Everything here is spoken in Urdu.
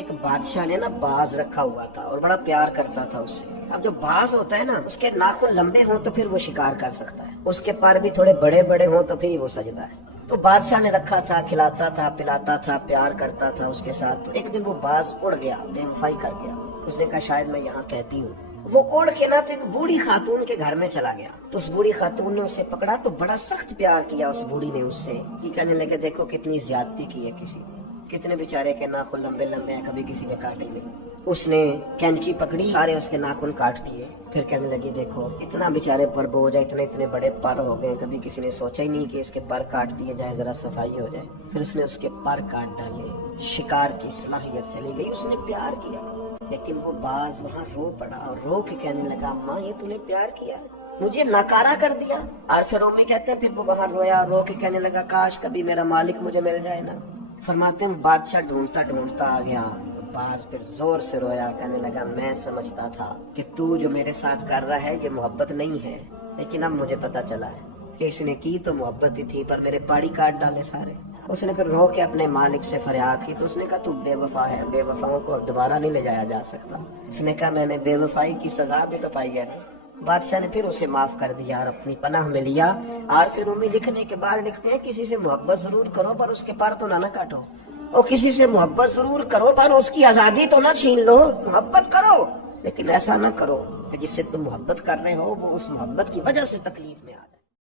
ایک بادشاہ نے نا باز رکھا ہوا تھا اور بڑا پیار کرتا تھا اس سے. اب جو باز ہوتا ہے نا اس کے ناخن لمبے ہوں تو پھر وہ شکار کر سکتا ہے, اس کے پر بھی تھوڑے بڑے بڑے ہوں تو پھر وہ سجدہ ہے. تو بادشاہ نے رکھا تھا, کھلاتا تھا, پلاتا تھا, پیار کرتا تھا اس کے ساتھ. تو ایک دن وہ باز اڑ گیا, بے وفائی کر گیا. اس نے کہا شاید میں یہاں کہتی ہوں. وہ اڑ کے نا تو ایک بوڑھی خاتون کے گھر میں چلا گیا. تو اس بوڑھی خاتون نے اسے پکڑا تو بڑا سخت پیار کیا اس بوڑھی نے اس سے. یہ کہنے لگے دیکھو کتنی زیادتی کی ہے کسی نے, کتنے بیچارے کے ناخن لمبے لمبے ہیں, کبھی کسی نے کاٹے نہیں. اس نے کینچی پکڑی, سارے اس کے ناخن کاٹ دیے. پھر کہنے لگی دیکھو اتنا بیچارے پر بوجھ ہے, اتنے بڑے پر ہو گئے, کبھی کسی نے سوچا ہی نہیں کہ اس کے پر کاٹ دیے جائے, ذرا صفائی ہو جائے. پھر اس نے اس کے پر کاٹ ڈالے, شکار کی صلاحیت چلی گئی. اس نے پیار کیا. لیکن وہ باز وہاں رو پڑا اور رو کے کہنے لگا ماں یہ تو نے پیار کیا, مجھے ناکارہ کر دیا. اور پھر امی کہتے ہیں پھر وہ وہاں رویا, رو کے کہنے لگا کاش کبھی میرا مالک مجھے مل جائے نا. فرماتے ہیں بادشاہ ڈھونڈتا ڈھونڈتا آ گیا. باز پھر زور سے رویا, کہنے لگا میں سمجھتا تھا کہ تو جو میرے ساتھ کر رہا ہے یہ محبت نہیں ہے, لیکن اب مجھے پتا چلا ہے کہ اس نے کی تو محبت ہی تھی, پر میرے پاڑی کاٹ ڈالے سارے. اس نے پھر رو کے اپنے مالک سے فریاد کی. تو اس نے کہا تو بے وفا ہے, بے وفاؤں کو اب دوبارہ نہیں لے جایا جا سکتا. اس نے کہا میں نے بے وفائی کی سزا بھی تو پائی ہے نا. بادشاہ نے پھر اسے معاف کر دیا اور اپنی پناہ میں لیا. اور پھر امید لکھنے کے بعد لکھتے ہیں کسی سے محبت ضرور کرو پر اس کے پر تو نہ کاٹو, اور کسی سے محبت ضرور کرو پر اس کی آزادی تو نہ چھین لو. محبت کرو لیکن ایسا نہ کرو کہ جس سے تم محبت کر رہے ہو وہ اس محبت کی وجہ سے تکلیف میں آ جائے.